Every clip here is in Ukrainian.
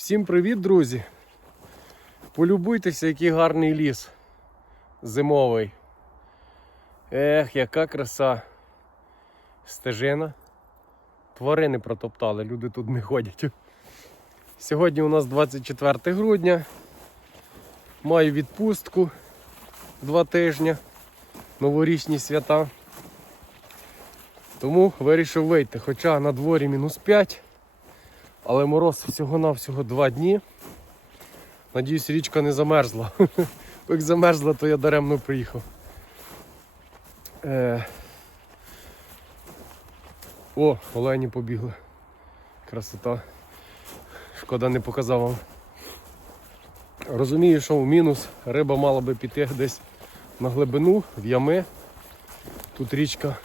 Всім привіт, друзі! Полюбуйтеся, який гарний ліс зимовий. Ех, яка краса. Стежина. Тварини протоптали, люди тут не ходять. Сьогодні у нас 24 грудня. Маю відпустку два тижні, новорічні свята. Тому вирішив вийти. Хоча на дворі мінус 5, але мороз всього-навсього 2 дні. Надіюсь, річка не замерзла. Як замерзла, то я даремно приїхав. Е... О, олені побігли. Красота. Шкода не показав вам. Розумію, що в мінус риба мала би піти десь на глибину, в ями. Тут річка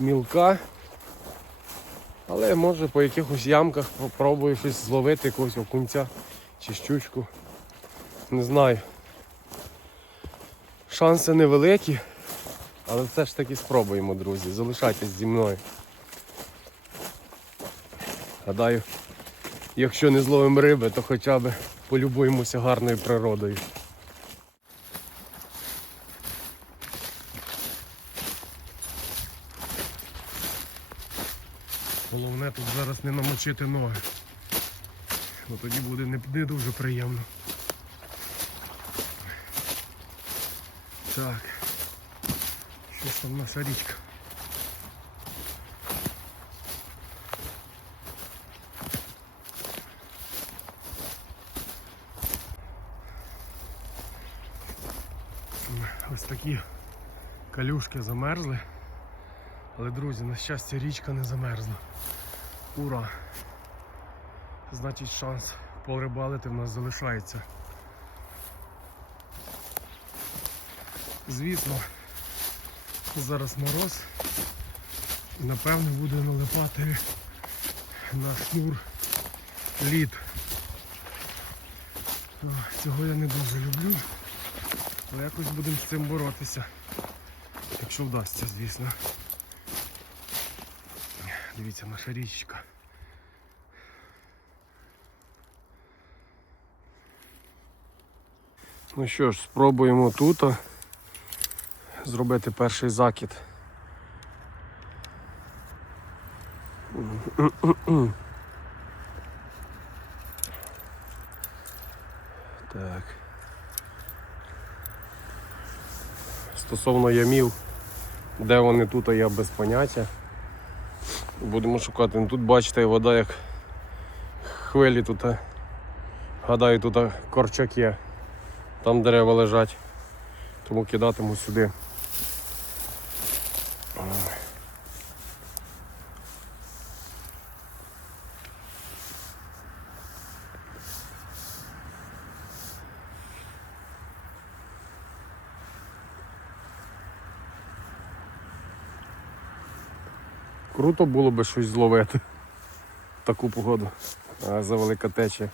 мілка. Але може по якихось ямках попробую щось зловити, якогось окунця чи щучку. Не знаю. Шанси невеликі, але все ж таки спробуємо, друзі. Залишайтесь зі мною. Гадаю, якщо не зловимо риби, то хоча б полюбуємося гарною природою. Головне тут зараз не намочити ноги. Бо тоді буде не, не дуже приємно. Так. Щось там наша річка. Ось такі калюшки замерзли. Але, друзі, на щастя, річка не замерзла. Ура! Значить шанс порибалити в нас залишається. Звісно, зараз мороз і напевно буде налипати на шнур лід. Цього я не дуже люблю, але якось будемо з цим боротися. Якщо вдасться, звісно. Дивіться, наша річка. Ну що ж, спробуємо тут зробити перший закид. Так. Стосовно ямів, де вони тут, я без поняття. Будемо шукати. Ну, Тут бачите, вода як хвилі тут. Гадаю, тут корчак є. Там дерева лежать. Тому кидатиму сюди. Круто було би щось зловити в таку погоду. За велика течія.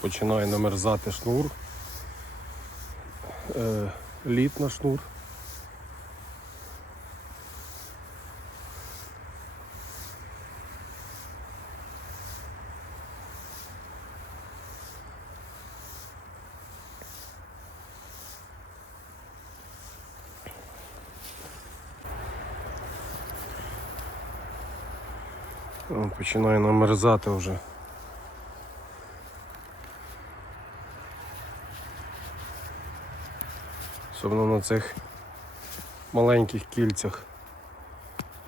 Починає намерзати шнур. Е, лід на шнур. Починає намерзати вже. Особливо на цих маленьких кільцях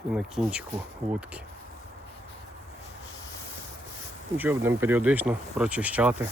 і на кінчику вудки. Нічого, будемо періодично прочищати.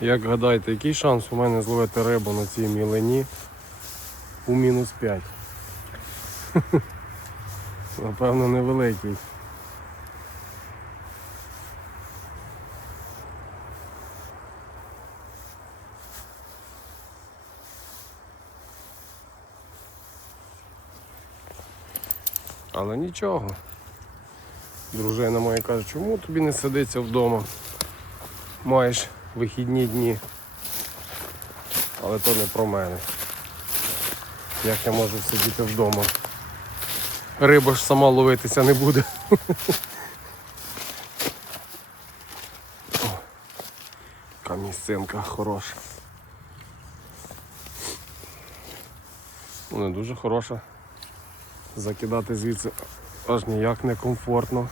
Як гадаєте, який шанс у мене зловити рибу на цій мілині у мінус 5? Напевно, невеликий. Але нічого. Дружина моя каже, чому тобі не сидиться вдома? Маєш вихідні дні. Але то не про мене. Як я можу сидіти вдома? Риба ж сама ловитися не буде. О, Яка місцинка хороша. Ну, Не дуже хороша. Закидати звідси аж ніяк не комфортно.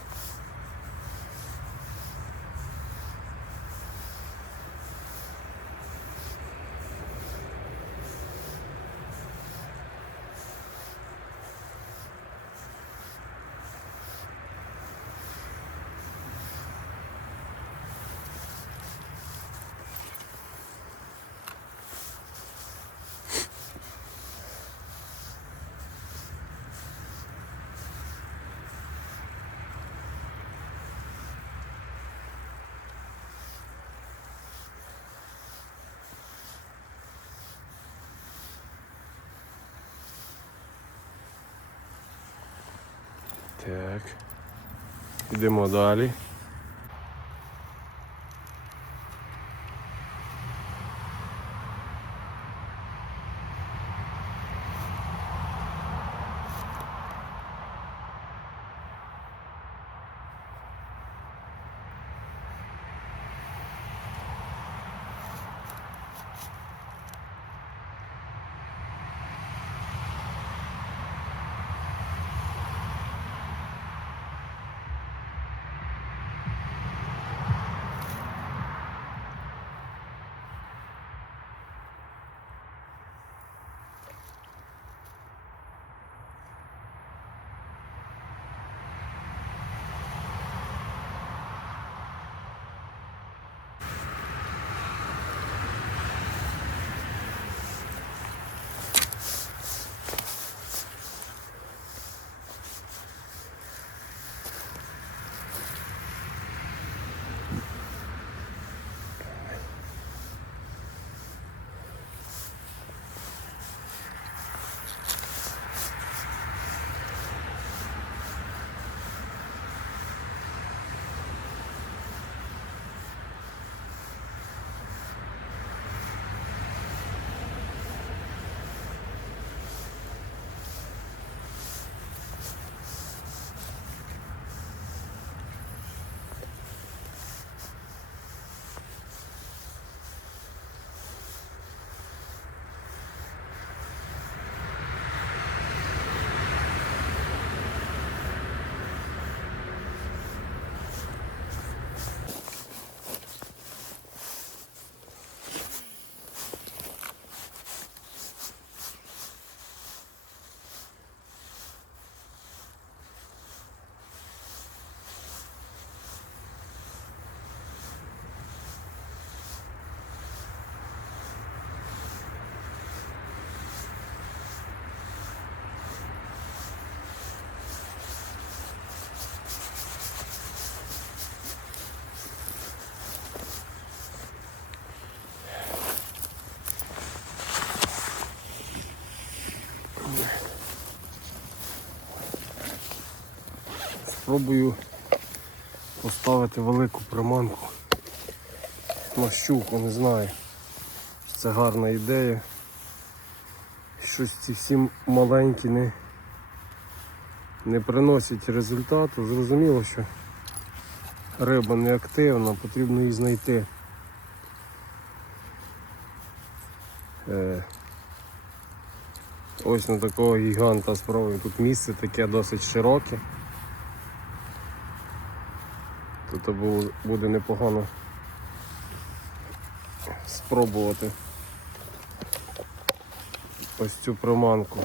Так. Йдемо далі. Спробую поставити велику приманку на щуку, не знаю. Чи це гарна ідея. щось ці всі маленькі не, не приносять результату. Зрозуміло, що риба не активна, потрібно її знайти. Е, ось на такого гіганта спробую. Тут місце таке досить широке. Тут бу- буде непогано спробувати ось цю приманку.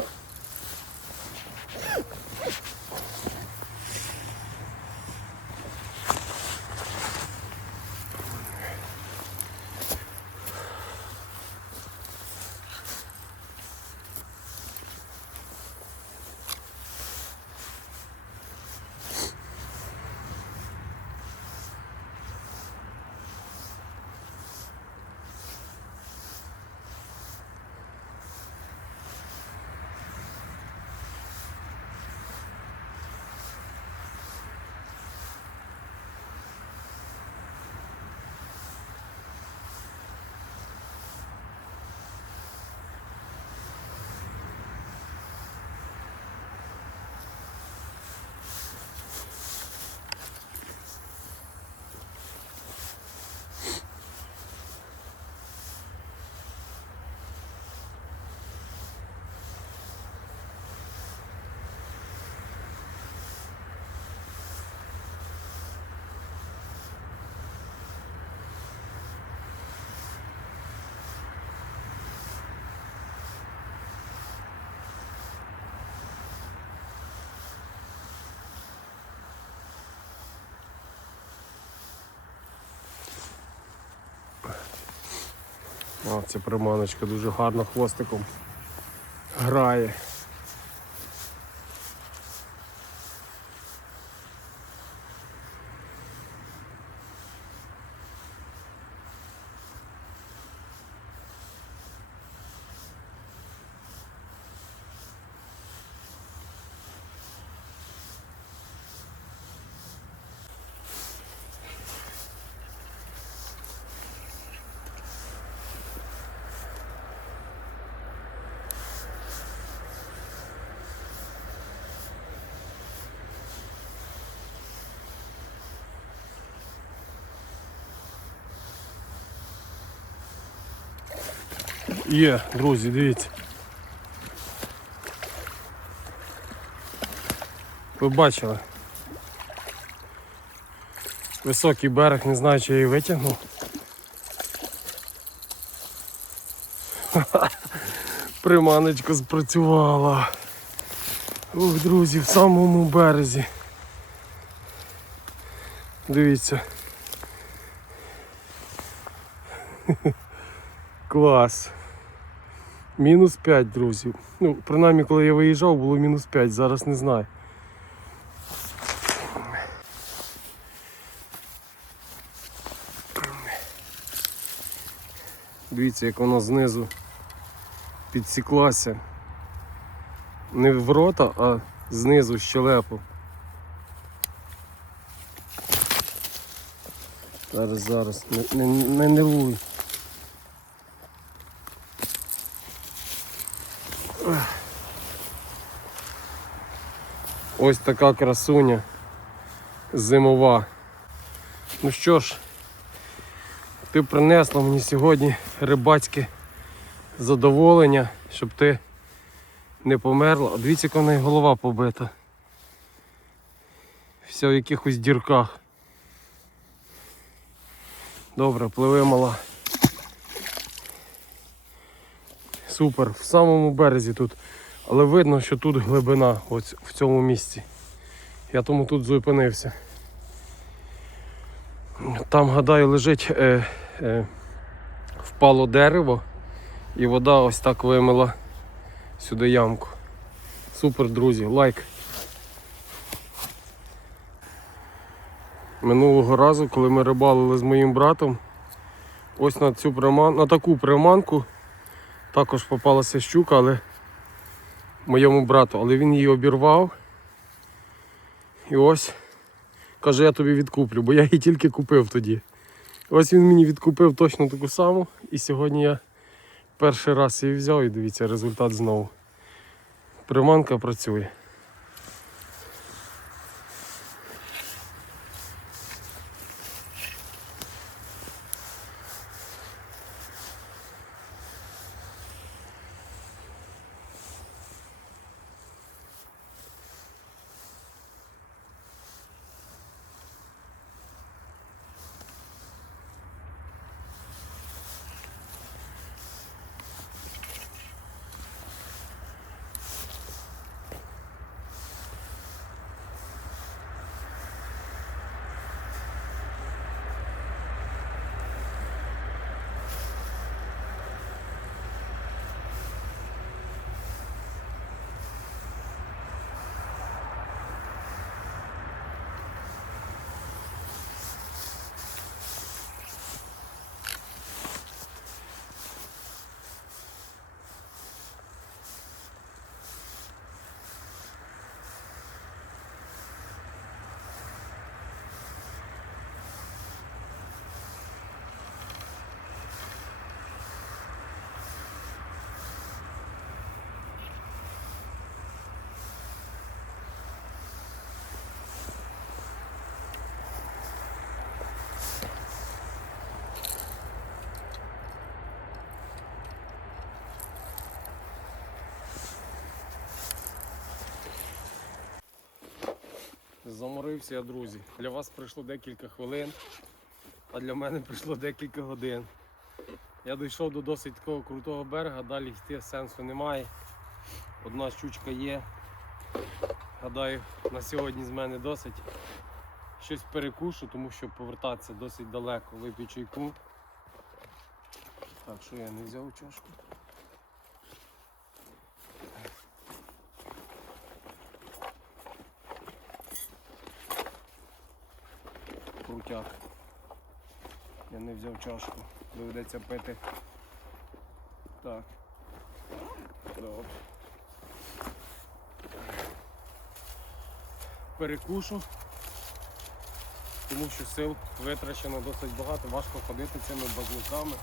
О, ця приманочка дуже гарно хвостиком грає. Є, друзі, дивіться. Ви бачили. Високий берег, не знаю, чи я її витягнув. Приманочка спрацювала. Ух, друзі, в самому березі. Дивіться. Клас. Мінус 5, друзі. Ну, принаймні, коли я виїжджав, було мінус 5, зараз не знаю. Дивіться, як вона знизу підсіклася. Не в рота, а знизу щелепу. Зараз, зараз, не, не, не нервуй. Ось така красуня зимова. Ну що ж, ти принесла мені сьогодні рибацьке задоволення, щоб ти не померла. Дивіться, яка в неї голова побита. Вся в якихось дірках. Добре, пливи мала. Супер, в самому березі тут. Але видно, що тут глибина ось в цьому місці. Я тому тут зупинився. Там, гадаю, лежить е, е, впало дерево і вода ось так вимила сюди ямку. Супер, друзі, лайк. Минулого разу, коли ми рибалили з моїм братом, ось на цю приман... на таку приманку також попалася щука, але моєму брату, але він її обірвав. І ось каже, я тобі відкуплю, бо я її тільки купив тоді. Ось він мені відкупив точно таку саму. І сьогодні я Перший раз її взяв і дивіться, результат знову. Приманка працює. Заморився я, друзі. Для вас пройшло декілька хвилин, а для мене пройшло декілька годин. Я дійшов до досить такого крутого берега, далі йти сенсу немає. Одна щучка є. Гадаю, на сьогодні з мене досить. Щось перекушу, тому що повертатися досить далеко. Вип'ю чайку. Так, що я не взяв чашку? Крутяк. Я не взяв чашку. Доведеться пити. Так. Добре. Перекушу. Тому що сил витрачено досить багато, важко ходити цими базнуками.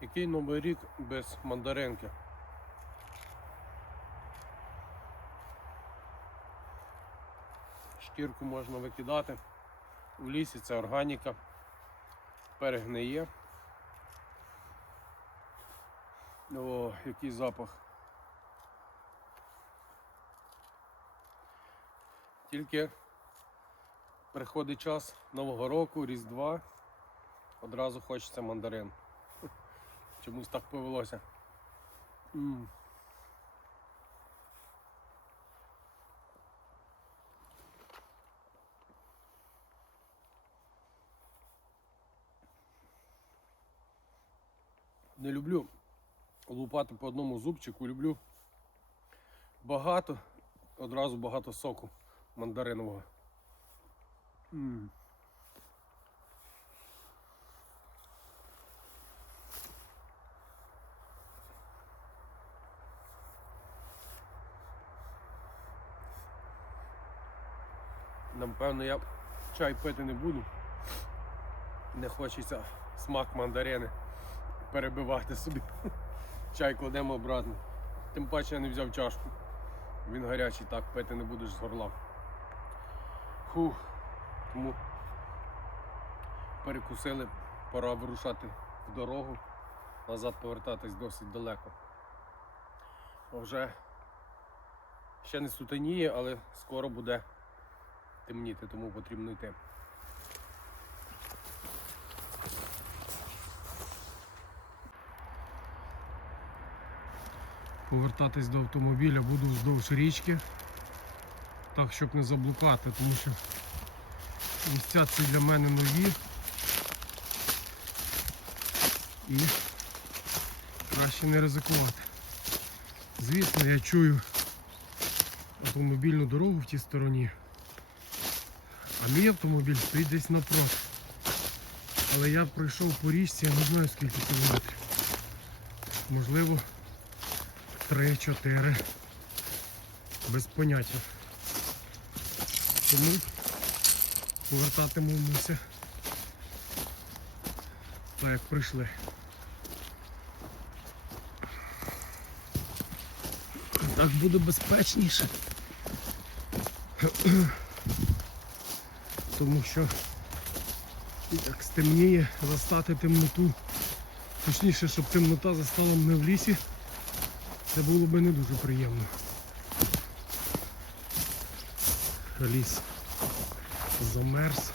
Який новий рік без мандаринки? Шкірку можна викидати. У лісі це органіка, перегниє. О, який запах. Тільки приходить час Нового року, Різдва, одразу хочеться мандарин. Чомусь так повелося. М. Не люблю лупати по одному зубчику, люблю багато, одразу багато соку мандаринового. М. Напевно, я чай пити не буду. Не хочеться смак мандарини перебивати собі. Чай кладемо обратно. Тим паче я не взяв чашку. Він гарячий, так пити не будеш з горла. Фух. Тому перекусили, пора вирушати в дорогу, назад повертатись досить далеко. Вже ще не сутеніє, але скоро буде темніти, тому потрібно йти. Повертатись до автомобіля буду вздовж річки, так щоб не заблукати, тому що місця ці для мене нові і краще не ризикувати. Звісно, я чую автомобільну дорогу в тій стороні. А мій автомобіль стоїть десь напроти. Але я пройшов по річці, я не знаю скільки кілометрів. Можливо, 3-4. Без поняття. Тому повертатимемося так як прийшли. Так буде безпечніше. Тому що як стемніє, застати темноту. Точніше, щоб темнота застала мене в лісі, це було би не дуже приємно. Ліс замерз,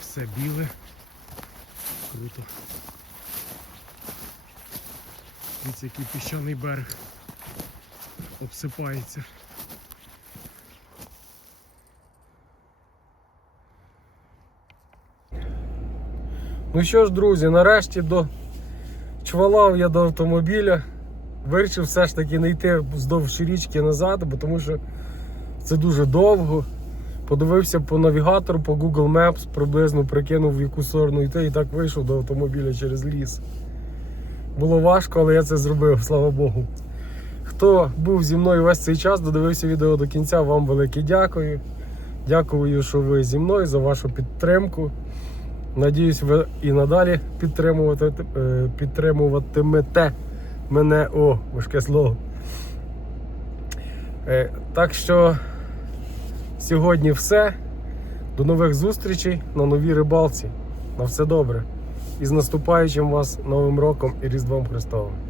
все біле. Круто. Дивіться, який піщаний берег обсипається. Ну що ж, друзі, нарешті до чвалав я до автомобіля. Вирішив все ж таки не йти вздовж річки назад, бо тому що це дуже довго. Подивився по навігатору, по Google Maps, приблизно прикинув в яку сторону йти і так вийшов до автомобіля через ліс. Було важко, але я це зробив, слава Богу. Хто був зі мною весь цей час, додивився відео до кінця, вам велике дякую. Дякую, що ви зі мною за вашу підтримку. Надіюсь, ви і надалі підтримувати, е, підтримуватимете мене. О, важке слово. Е, Так що сьогодні все. До нових зустрічей на новій рибалці. На все добре. І з наступаючим вас Новим роком і Різдвом Христовим.